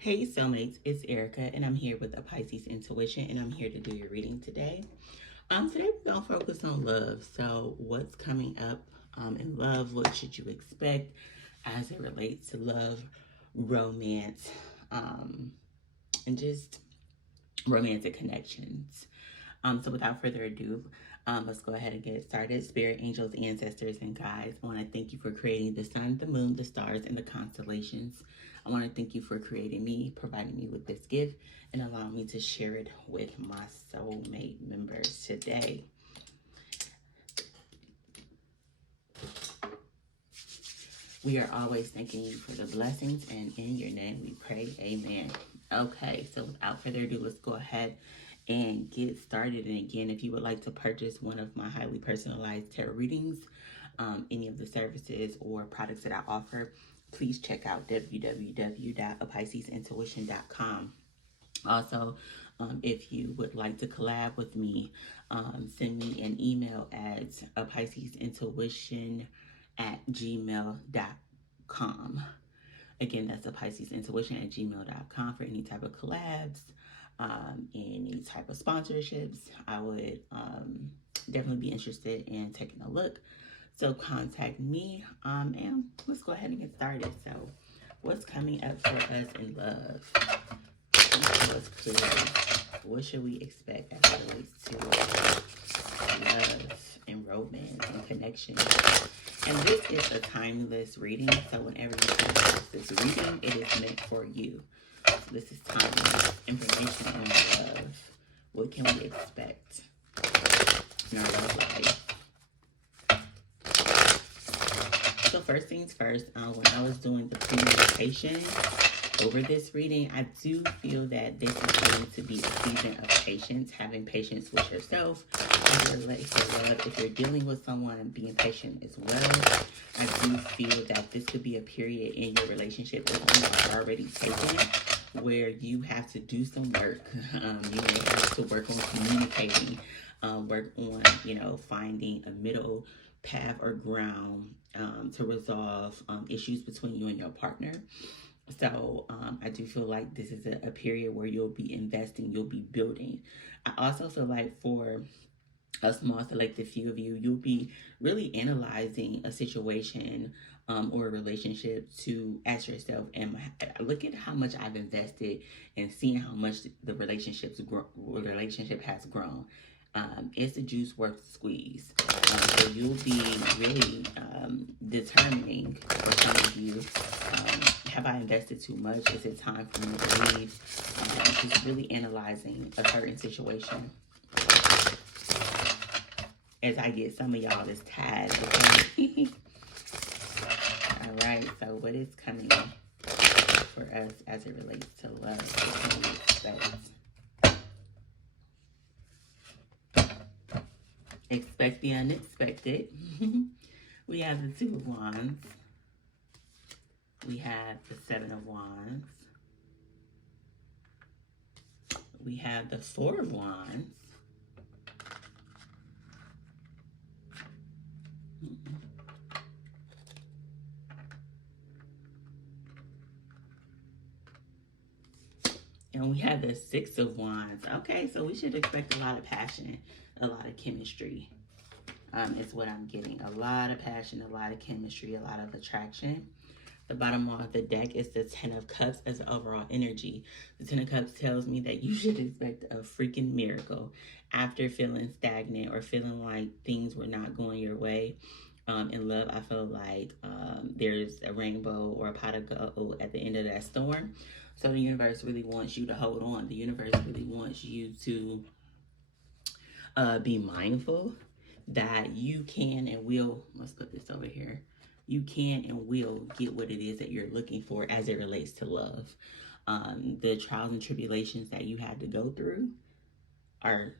Hey soulmates, it's Erika and I'm here with a Pisces intuition and I'm here to do your reading today. Today we're gonna focus on love. So what's coming up in love? What should you expect as it relates to love, romance, and just romantic connections? So without further ado, let's go ahead and get started. Spirit, angels, ancestors, and guides, I want to thank you for creating the sun, the moon, the stars, and the constellations. I want to thank you for creating me, providing me with this gift, and allowing me to share it with my soulmate members today. We are always thanking you for the blessings, and in your name we pray, amen. Okay, so without further ado, let's go ahead and get started. And again, if you would like to purchase one of my highly personalized tarot readings, any of the services or products that I offer, please check out www.apiscesintuition.com. Also, if you would like to collab with me, send me an email at apiscesintuition@gmail.com. Again, that's apiscesintuition@gmail.com for any type of collabs, any type of sponsorships. I would definitely be interested in taking a look. So contact me, and let's go ahead and get started. So, what's coming up for us in love? What's clear? What should we expect as it relates to love and romance and connection? And this is a timeless reading, so whenever you purchase this reading, it is meant for you. So this is timeless information on love. What can we expect in our love life? So first things first, when I was doing the premeditation over this reading, I do feel that this is going to be a season of patience, having patience with yourself, as it relates to love. If you're dealing with someone, being patient as well. I do feel that this could be a period in your relationship that you are already taken, where you have to do some work. You may have to work on communicating, work on, finding a middle path or ground to resolve issues between you and your partner. So I do feel like this is a period where you'll be investing, you'll be building. I also feel like for a small selected few of you, you'll be really analyzing a situation or a relationship to ask yourself, look at how much I've invested and seeing how much the relationship has grown. Is the juice worth the squeeze? So you'll be really determining, for some of you, have I invested too much? Is it time for me to leave? Just really analyzing a certain situation. As I get some of y'all that's tired. All right, so what is coming for us as it relates to love? What can we expect? Expect the unexpected. We have the Two of Wands. We have the Seven of Wands. We have the Four of Wands. And we have the Six of Wands. Okay, so we should expect a lot of passion, a lot of chemistry. Is what I'm getting. A lot of passion, a lot of chemistry, a lot of attraction. The bottom of the deck is the Ten of Cups as an overall energy. The Ten of Cups tells me that you should expect a freaking miracle after feeling stagnant or feeling like things were not going your way. In love, I feel like there's a rainbow or a pot of gold at the end of that storm. So the universe really wants you to hold on. The universe really wants you to be mindful that you can and will, let's put this over here, you can and will get what it is that you're looking for as it relates to love. The trials and tribulations that you had to go through are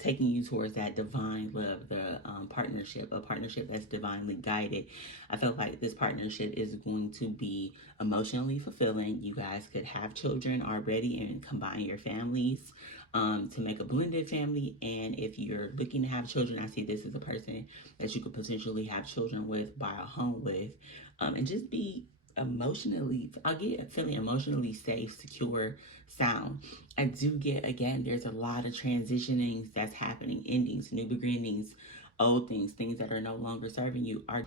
taking you towards that divine love, the partnership, a partnership that's divinely guided. I feel like this partnership is going to be emotionally fulfilling. You guys could have children already and combine your families to make a blended family. And if you're looking to have children, I see this as a person that you could potentially have children with, buy a home with, and just be emotionally, I get feeling emotionally safe, secure, sound. I do get, again, there's a lot of transitionings that's happening, endings, new beginnings, old things, things that are no longer serving you are.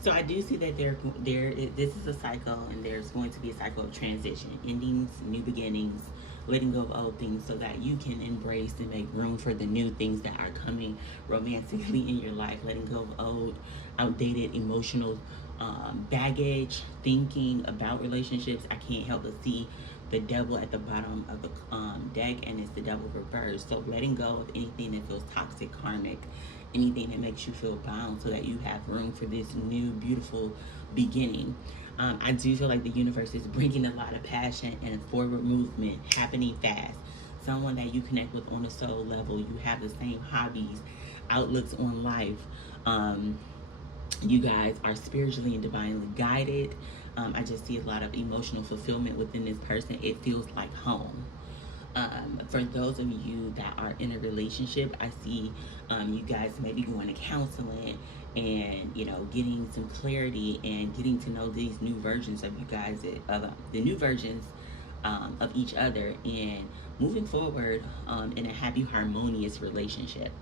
So I do see that this is a cycle, and there's going to be a cycle of transition, endings, new beginnings, letting go of old things, so that you can embrace and make room for the new things that are coming romantically in your life. Letting go of old, outdated emotional baggage, thinking about relationships. I can't help but see the devil at the bottom of the deck, and it's the devil reversed. So letting go of anything that feels toxic, karmic, anything that makes you feel bound, so that you have room for this new, beautiful beginning. I do feel like the universe is bringing a lot of passion and forward movement happening fast. Someone that you connect with on a soul level, you have the same hobbies, outlooks on life. You guys are spiritually and divinely guided. I just see a lot of emotional fulfillment within this person. It feels like home. For those of you that are in a relationship, I see you guys maybe going to counseling and, you know, getting some clarity and getting to know these new versions of you guys, of the new versions of each other, and moving forward in a happy, harmonious relationship.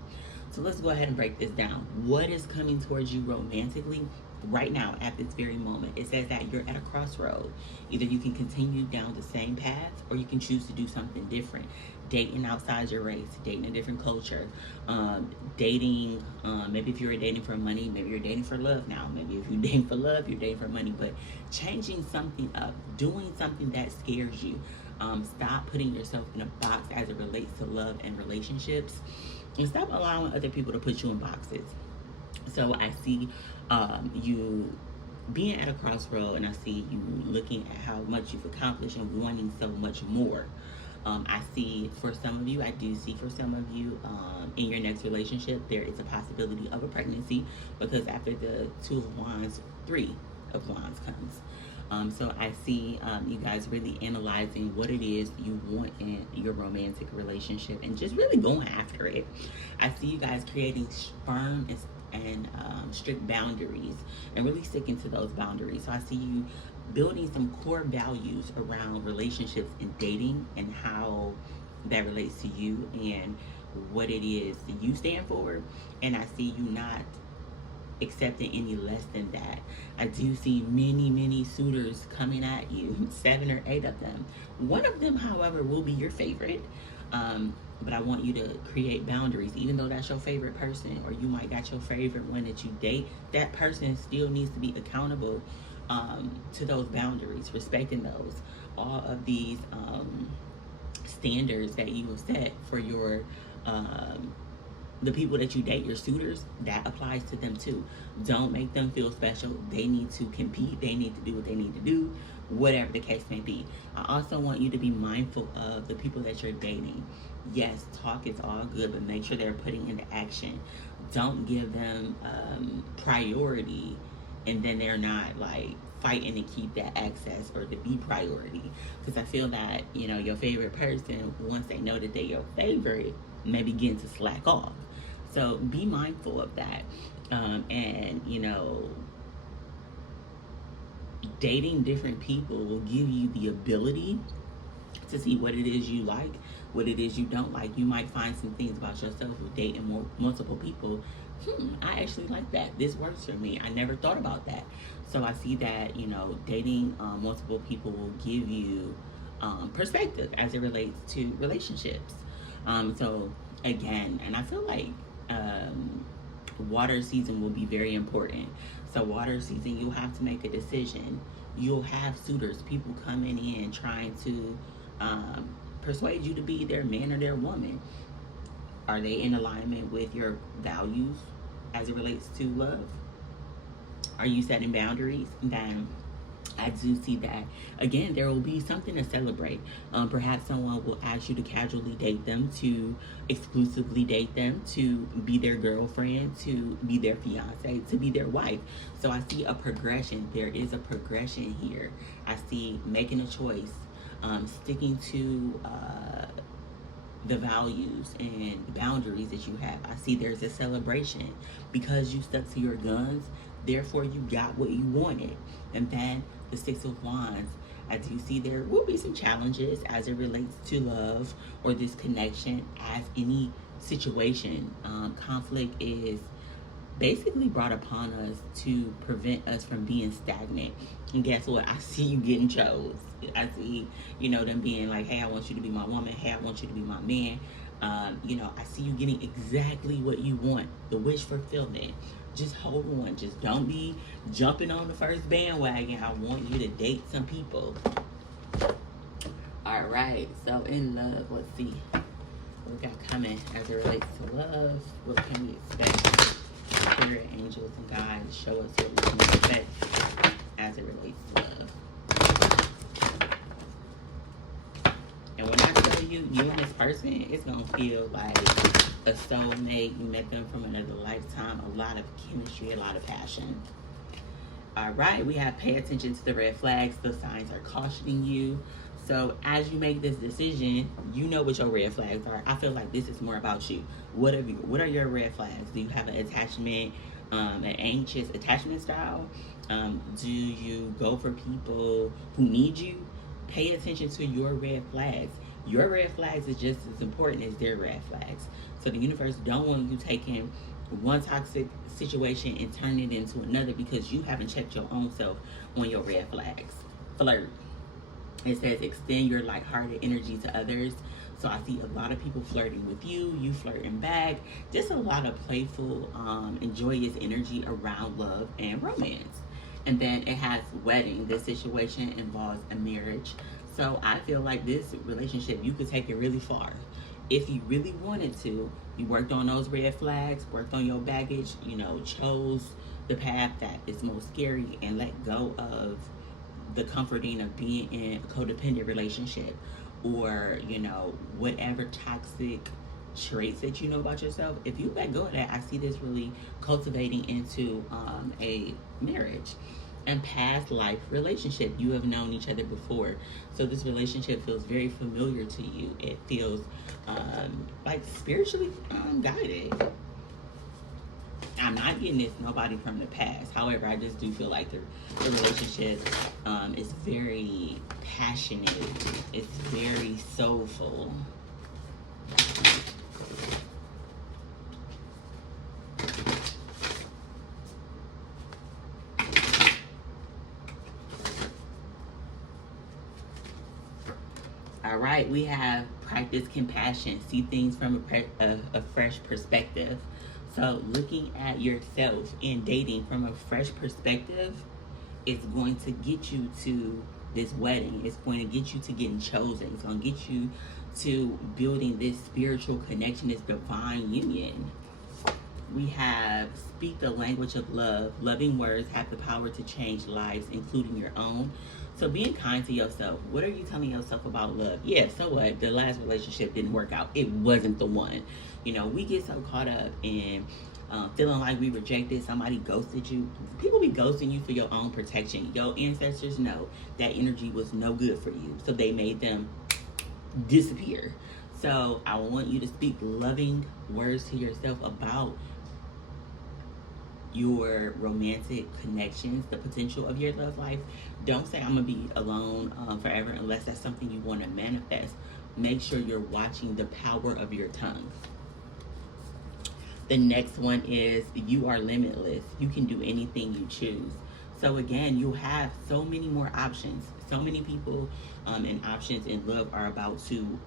So let's go ahead and break this down. What is coming towards you romantically right now at this very moment? It says that you're at a crossroad. Either you can continue down the same path, or you can choose to do something different. Dating outside your race, dating a different culture, dating, maybe if you're dating for money, maybe you're dating for love now. Maybe if you're dating for love, you're dating for money. But changing something up, doing something that scares you. Stop putting yourself in a box as it relates to love and relationships, and stop allowing other people to put you in boxes. So I see you being at a crossroad, and I see you looking at how much you've accomplished and wanting so much more. I see for some of you, I do see for some of you in your next relationship, there is a possibility of a pregnancy, because after the Two of Wands, Three of Wands comes. So I see you guys really analyzing what it is you want in your romantic relationship, and just really going after it. I see you guys creating firm and strict boundaries, and really sticking to those boundaries. So I see you building some core values around relationships and dating, and how that relates to you and what it is that you stand for. And I see you not accepting any less than that. I do see many suitors coming at you, 7 or 8 of them. One of them, however, will be your favorite. But I want you to create boundaries. Even though that's your favorite person, or you might got your favorite one that you date, that person still needs to be accountable to those boundaries, respecting those. All of these standards that you have set for your the people that you date, your suitors, that applies to them too. Don't make them feel special. They need to compete. They need to do what they need to do, whatever the case may be. I also want you to be mindful of the people that you're dating. Yes, talk is all good, but make sure they're putting into action. Don't give them priority, and then they're not like fighting to keep that access or to be priority. Because I feel that, you know, your favorite person, once they know that they're your favorite, may begin to slack off. So be mindful of that. And, you know, dating different people will give you the ability to see what it is you like, what it is you don't like. You might find some things about yourself with dating multiple people. I actually like that. This works for me. I never thought about that. So I see that, you know, dating multiple people will give you perspective as it relates to relationships. So again, and I feel like water season will be very important. So water season, you'll have to make a decision. You'll have suitors, people coming in trying to persuade you to be their man or their woman. Are they in alignment with your values as it relates to love? Are you setting boundaries? Then I do see that, again, there will be something to celebrate. Perhaps someone will ask you to casually date them, to exclusively date them, to be their girlfriend, to be their fiance, to be their wife. So I see a progression. There is a progression here. I see making a choice, sticking to the values and the boundaries that you have. I see there's a celebration because you stuck to your guns. Therefore, you got what you wanted. And then the Six of Wands. I do see there will be some challenges as it relates to love or this connection, as any situation. Conflict is basically brought upon us to prevent us from being stagnant. And guess what? I see you getting chose. I see, them being like, hey, I want you to be my woman. Hey, I want you to be my man. I see you getting exactly what you want, the wish fulfillment. Just hold on. Just don't be jumping on the first bandwagon. I want you to date some people. All right. So in love, let's see what we got coming as it relates to love. What can we expect? Spirit, angels, and guides show us what we can expect as it relates to love. And when I tell you, you and this person, it's going to feel like a soulmate. You met them from another lifetime. A lot of chemistry, a lot of passion. All right, we have pay attention to the red flags. The signs are cautioning you. So as you make this decision, you know what your red flags are. I feel like this is more about you. What are your red flags? Do you have an attachment, an anxious attachment style? Do you go for people who need you? Pay attention to your red flags. Your red flags is just as important as their red flags. So the universe don't want you taking one toxic situation and turning it into another because you haven't checked your own self on your red flags. Flirt. It says extend your lighthearted energy to others. So I see a lot of people flirting with you, you flirting back. Just a lot of playful, joyous energy around love and romance. And then it has wedding. This situation involves a marriage. So I feel like this relationship, you could take it really far. If you really wanted to, you worked on those red flags, worked on your baggage, chose the path that is most scary and let go of the comforting of being in a codependent relationship or, whatever toxic traits that you know about yourself. If you let go of that, I see this really cultivating into a marriage and past life relationship. You have known each other before. So this relationship feels very familiar to you. It feels like spiritually guided. I'm not getting this nobody from the past. However, I just do feel like the relationship is very passionate. It's very soulful. All right, we have practice compassion. See things from a fresh perspective. So looking at yourself and dating from a fresh perspective is going to get you to this wedding. It's going to get you to getting chosen. It's going to get you to building this spiritual connection, this divine union. We have speak the language of love. Loving words have the power to change lives, including your own. So being kind to yourself. What are you telling yourself about love? Yeah, so what? The last relationship didn't work out. It wasn't the one. We get so caught up in feeling like we rejected, somebody ghosted you. People be ghosting you for your own protection. Your ancestors know that energy was no good for you. So they made them disappear. So I want you to speak loving words to yourself about your romantic connections, the potential of your love life. Don't say I'm gonna be alone forever unless that's something you want to manifest. Make sure you're watching the power of your tongue. The next one is you are limitless. You can do anything you choose. So again, you have so many more options. So many people and options in love are about to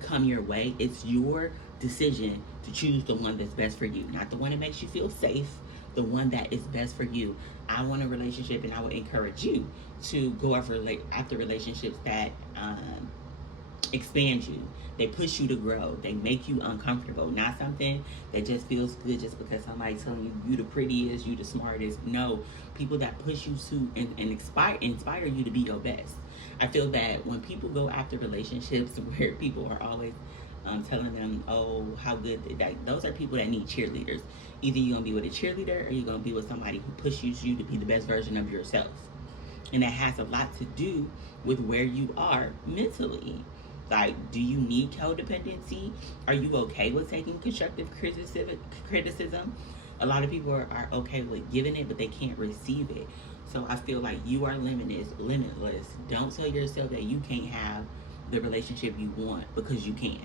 come your way. It's your decision to choose the one that's best for you, not the one that makes you feel safe, the one that is best for you. I want a relationship, and I would encourage you to go after relationships that expand you. They push you to grow. They make you uncomfortable. Not something that just feels good just because somebody's telling you the prettiest, you the smartest. No, people that push you to and inspire you to be your best. I feel that when people go after relationships where people are always telling them, oh, how good, those are people that need cheerleaders. Either you're going to be with a cheerleader or you're going to be with somebody who pushes you to be the best version of yourself. And that has a lot to do with where you are mentally. Like, do you need codependency? Are you okay with taking constructive criticism? A lot of people are okay with giving it, but they can't receive it. So I feel like you are limitless. Don't tell yourself that you can't have the relationship you want, because you can.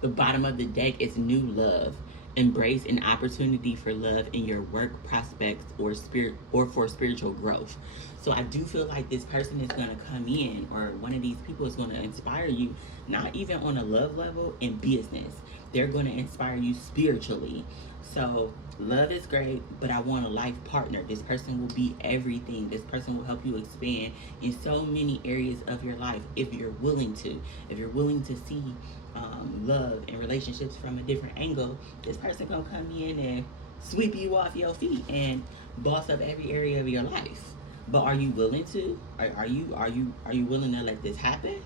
The bottom of the deck is new love. Embrace an opportunity for love in your work prospects or for spiritual growth. So I do feel like this person is going to come in, or one of these people is going to inspire you, not even on a love level, in business. They're going to inspire you spiritually. So love is great, but I want a life partner. This person will be everything. This person will help you expand in so many areas of your life if you're willing to. If you're willing to see love and relationships from a different angle, this person gonna come in and sweep you off your feet and boss up every area of your life. But are you willing to? Are you willing to let this happen?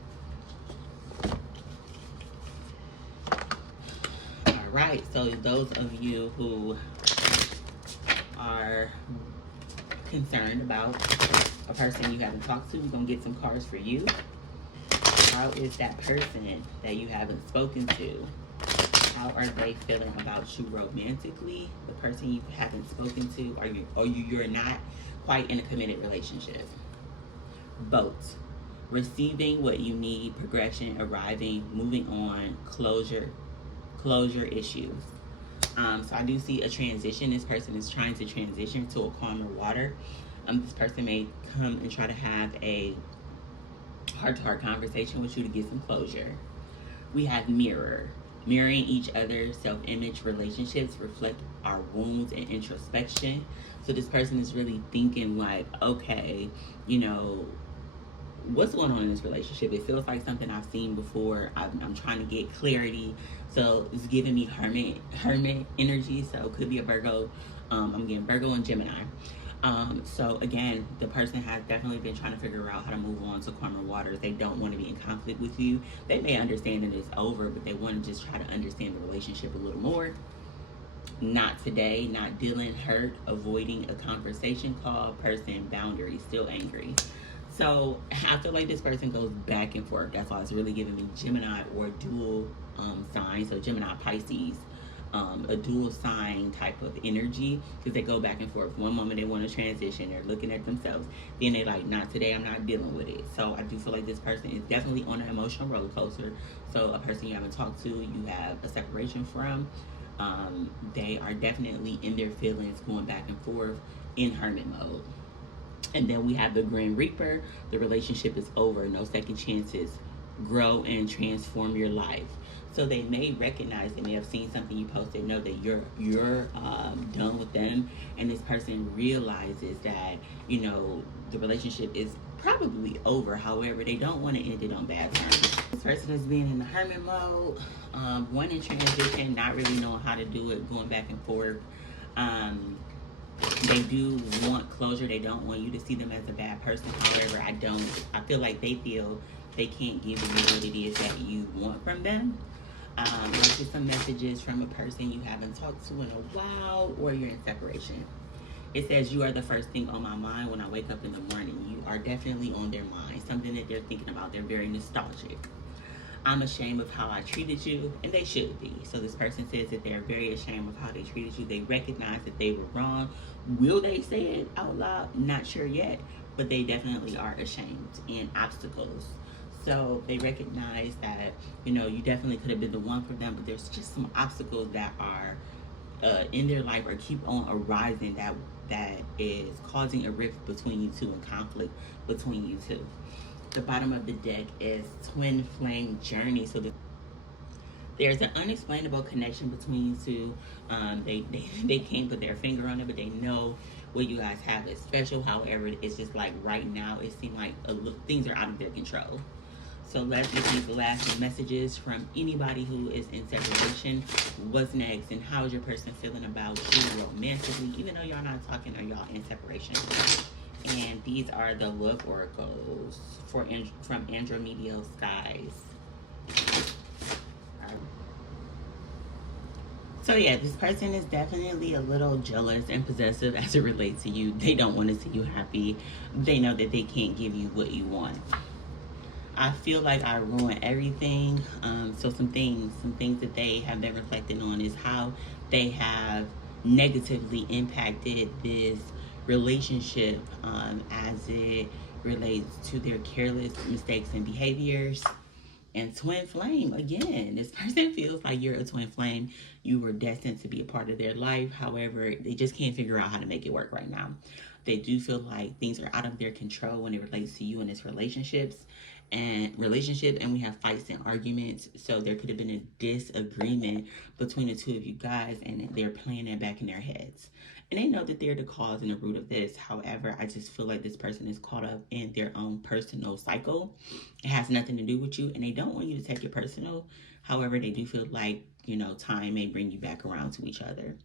All right. So those of you who are concerned about a person you haven't talked to, we're gonna get some cards for you. How is that person that you haven't spoken to? How are they feeling about you romantically? The person you haven't spoken to, you're not quite in a committed relationship. Both. Receiving what you need, progression, arriving, moving on, closure issues. So I do see a transition. This person is trying to transition to a calmer water. This person may come and try to have a heart-to-heart conversation with you to get some closure. We have mirror. Mirroring each other's self-image relationships reflect our wounds and introspection. So this person is really thinking like, okay, what's going on in this relationship? It feels like something I've seen before. I'm trying to get clarity. So it's giving me hermit energy. So it could be a Virgo. I'm getting Virgo and Gemini. So again, the person has definitely been trying to figure out how to move on to calmer waters. They don't want to be in conflict with you. They may understand that it's over, but they want to just try to understand the relationship a little more. Not today, not dealing, hurt, avoiding a conversation call, person, boundary, still angry. So I feel like this person goes back and forth. That's why it's really giving me Gemini or dual sign. So Gemini, Pisces. A dual sign type of energy, because they go back and forth. One moment they want to transition, they're looking at themselves, then they like, not today, I'm not dealing with it. So I do feel like this person is definitely on an emotional roller coaster. So a person you haven't talked to, you have a separation from, they are definitely in their feelings, going back and forth in hermit mode. And then we have the Grim Reaper. The relationship is over, no second chances. Grow and transform your life. So they may recognize, they may have seen something you posted, know that you're done with them, and this person realizes that the relationship is probably over. However, they don't want to end it on bad terms. This person is being in the hermit mode, wanting transition, not really knowing how to do it, going back and forth. They do want closure. They don't want you to see them as a bad person. However, I feel like they feel they can't give you what it is that you want from them. Let's get some messages from a person you haven't talked to in a while, or you're in separation. It says, you are the first thing on my mind when I wake up in the morning. You are definitely on their mind, something that they're thinking about. They're very nostalgic. I'm ashamed of how I treated you, and they should be. So this person says that they're very ashamed of how they treated you. They recognize that they were wrong. Will they say it out loud? Not sure yet, but they definitely are ashamed and obstacles. So they recognize that, you definitely could have been the one for them, but there's just some obstacles that are in their life or keep on arising that is causing a rift between you two and conflict between you two. The bottom of the deck is twin flame journey. So there's an unexplainable connection between you two. They can't put their finger on it, but they know what you guys have is special. However, it's just like right now, it seems like things are out of their control. So let's get these last messages from anybody who is in separation. What's next, and how is your person feeling about you romantically, even though y'all not talking or y'all in separation? And these are the love oracles from Andromedial Skies. So yeah, this person is definitely a little jealous and possessive as it relates to you. They don't want to see you happy. They know that they can't give you what you want. I feel like I ruin everything. So some things that they have been reflecting on is how they have negatively impacted this relationship as it relates to their careless mistakes and behaviors. And twin flame, again, this person feels like you're a twin flame. You were destined to be a part of their life. However, they just can't figure out how to make it work right now. They do feel like things are out of their control when it relates to you and its relationship, and we have fights and arguments. So there could have been a disagreement between the two of you guys, and they're playing that back in their heads. And they know that they're the cause and the root of this. However, I just feel like this person is caught up in their own personal cycle. It has nothing to do with you, and they don't want you to take it personal. However, they do feel like, time may bring you back around to each other.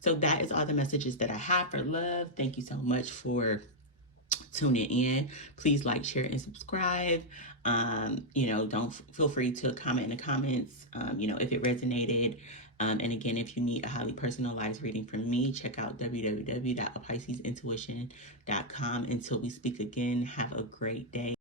So that is all the messages that I have for love. Thank you so much for tuning in. Please like, share, and subscribe. Don't feel free to comment in the comments, if it resonated. And again, if you need a highly personalized reading from me, check out www.apiscesintuition.com. Until we speak again, have a great day.